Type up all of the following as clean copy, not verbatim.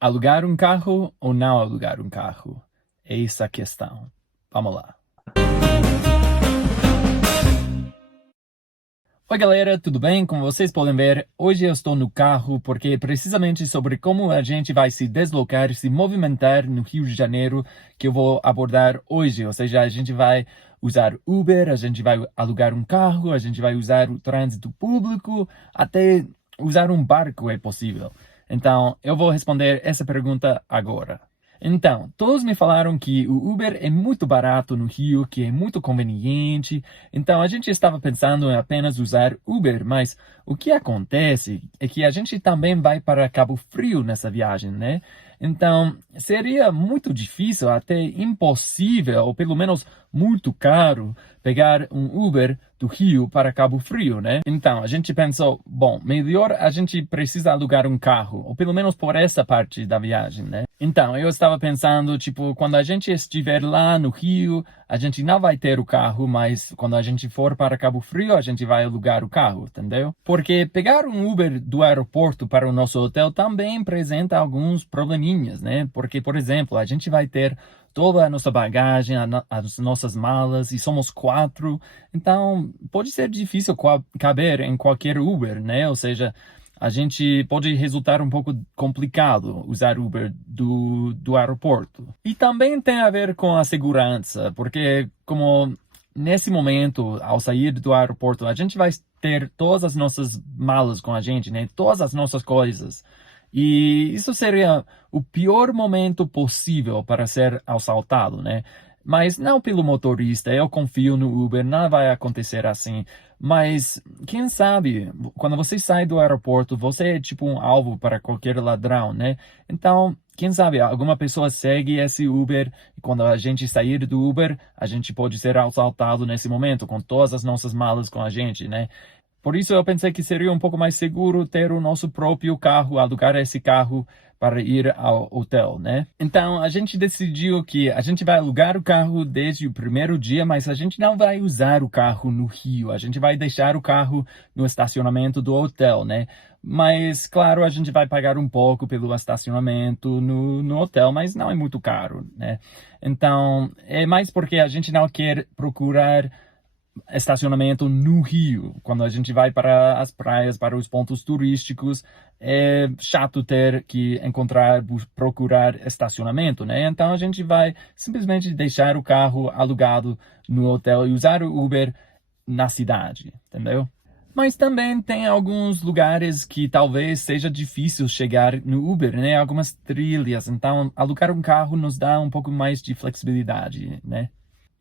Alugar um carro ou não alugar um carro? Essa é a questão. Vamos lá. Oi galera, tudo bem? Como vocês podem ver, hoje eu estou no carro porque é precisamente sobre como a gente vai se deslocar, se movimentar no Rio de Janeiro que eu vou abordar hoje. Ou seja, a gente vai usar Uber, a gente vai alugar um carro, a gente vai usar o trânsito público, até usar um barco é possível. Então, eu vou responder essa pergunta agora. Então, todos me falaram que o Uber é muito barato no Rio, que é muito conveniente. Então, a gente estava pensando em apenas usar Uber, mas o que acontece é que a gente também vai para Cabo Frio nessa viagem, né? Então, seria muito difícil, até impossível, ou pelo menos muito caro, pegar um Uber do Rio para Cabo Frio, né? Então, a gente pensou, bom, melhor a gente precisa alugar um carro, ou pelo menos por essa parte da viagem, né? Então, eu estava pensando, tipo, quando a gente estiver lá no Rio, a gente não vai ter o carro, mas quando a gente for para Cabo Frio, a gente vai alugar o carro, entendeu? Porque pegar um Uber do aeroporto para o nosso hotel também apresenta alguns probleminhas, né? Porque, por exemplo, a gente vai ter toda a nossa bagagem, as nossas malas, e somos 4, então pode ser difícil caber em qualquer Uber, né? Ou seja, a gente pode resultar um pouco complicado usar Uber do aeroporto. E também tem a ver com a segurança, porque como nesse momento, ao sair do aeroporto, a gente vai ter todas as nossas malas com a gente, né? Todas as nossas coisas. E isso seria o pior momento possível para ser assaltado, né? Mas não pelo motorista, eu confio no Uber, nada vai acontecer assim. Mas quem sabe, quando você sai do aeroporto, você é tipo um alvo para qualquer ladrão, né? Então, quem sabe alguma pessoa segue esse Uber e quando a gente sair do Uber, a gente pode ser assaltado nesse momento, com todas as nossas malas com a gente, né? Por isso eu pensei que seria um pouco mais seguro ter o nosso próprio carro, alugar esse carro para ir ao hotel, né? Então a gente decidiu que a gente vai alugar o carro desde o primeiro dia, mas a gente não vai usar o carro no Rio. A gente vai deixar o carro no estacionamento do hotel, né? Mas, claro, a gente vai pagar um pouco pelo estacionamento no hotel, mas não é muito caro, né? Então, é mais porque a gente não quer procurar estacionamento no Rio. Quando a gente vai para as praias, para os pontos turísticos, é chato ter que encontrar, procurar estacionamento, né? Então a gente vai simplesmente deixar o carro alugado no hotel e usar o Uber na cidade, entendeu? Mas também tem alguns lugares que talvez seja difícil chegar no Uber, né? Algumas trilhas. Então, alugar um carro nos dá um pouco mais de flexibilidade, né?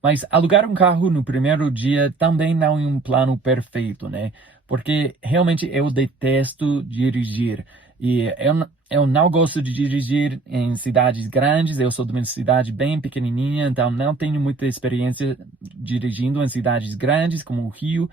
Mas alugar um carro no primeiro dia também não é um plano perfeito, né? Porque realmente eu detesto dirigir. E eu não gosto de dirigir em cidades grandes. Eu sou de uma cidade bem pequenininha, então não tenho muita experiência dirigindo em cidades grandes como o Rio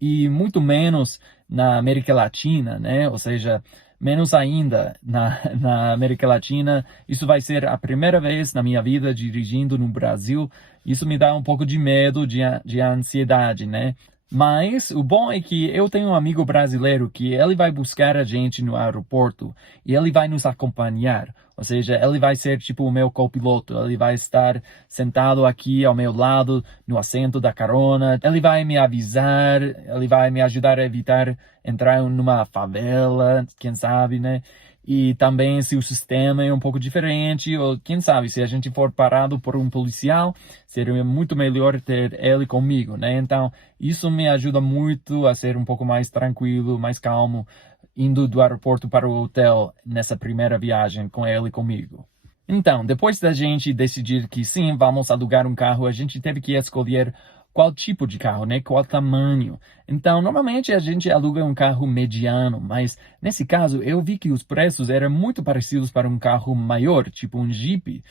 e muito menos na América Latina, né? Ou seja, menos ainda na América Latina. Isso vai ser a primeira vez na minha vida dirigindo no Brasil. Isso me dá um pouco de medo, de ansiedade, né? Mas o bom é que eu tenho um amigo brasileiro que ele vai buscar a gente no aeroporto e ele vai nos acompanhar. Ou seja, ele vai ser tipo o meu copiloto. Ele vai estar sentado aqui ao meu lado, no assento da carona. Ele vai me avisar, ele vai me ajudar a evitar entrar numa favela, quem sabe, né? E também se o sistema é um pouco diferente, ou quem sabe, se a gente for parado por um policial, seria muito melhor ter ele comigo, né? Então, isso me ajuda muito a ser um pouco mais tranquilo, mais calmo, indo do aeroporto para o hotel nessa primeira viagem com ele comigo. Então, depois da gente decidir que sim, vamos alugar um carro, a gente teve que escolher qual tipo de carro, né? Qual tamanho. Então, normalmente a gente aluga um carro mediano, mas nesse caso eu vi que os preços eram muito parecidos para um carro maior, tipo um Jeep.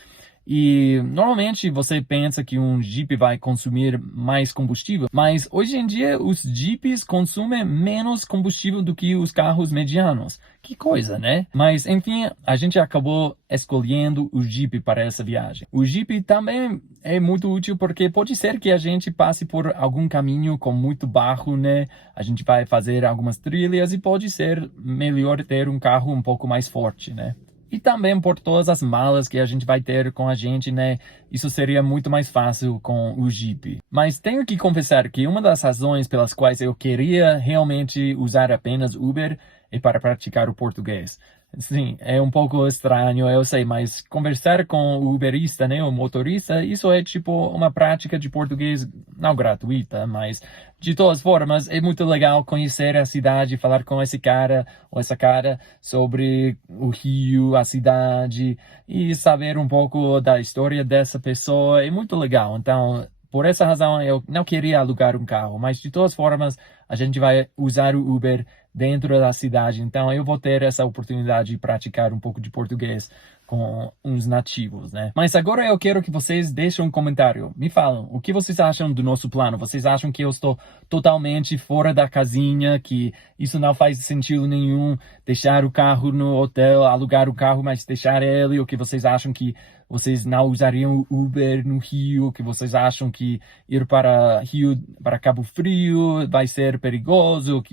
E normalmente você pensa que um Jeep vai consumir mais combustível, mas hoje em dia os Jeeps consumem menos combustível do que os carros medianos. Que coisa, né? Mas enfim, a gente acabou escolhendo o Jeep para essa viagem. O Jeep também é muito útil porque pode ser que a gente passe por algum caminho com muito barro, né? A gente vai fazer algumas trilhas e pode ser melhor ter um carro um pouco mais forte, né? e também por todas as malas que a gente vai ter com a gente, né? Isso seria muito mais fácil com o Jeep. Mas tenho que confessar que uma das razões pelas quais eu queria realmente usar apenas Uber é para praticar o português. Sim, é um pouco estranho, eu sei, mas conversar com o Uberista, né, o motorista, isso é tipo uma prática de português não gratuita, mas de todas formas é muito legal conhecer a cidade, falar com esse cara ou essa cara sobre o Rio, a cidade e saber um pouco da história dessa pessoa, é muito legal. Então, por essa razão, eu não queria alugar um carro, mas de todas formas, a gente vai usar o Uber dentro da cidade. Então, eu vou ter essa oportunidade de praticar um pouco de português com uns nativos, né? Mas agora eu quero que vocês deixem um comentário. Me falam, o que vocês acham do nosso plano? Vocês acham que eu estou totalmente fora da casinha, que isso não faz sentido nenhum, deixar o carro no hotel, alugar o carro, mas deixar ele, ou que vocês acham que vocês não usariam o Uber no Rio, que vocês acham que ir para Rio, para Cabo Frio vai ser perigoso,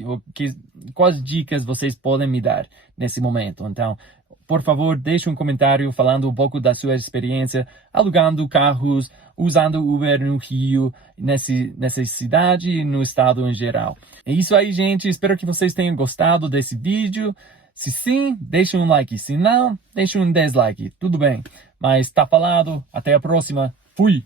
quais dicas vocês podem me dar nesse momento? Então, por favor, deixe um comentário falando um pouco da sua experiência alugando carros, usando Uber no Rio, nessa cidade e no estado em geral. É isso aí, gente. Espero que vocês tenham gostado desse vídeo. Se sim, deixe um like. Se não, deixe um dislike. Tudo bem. Mas tá falado. Até a próxima. Fui!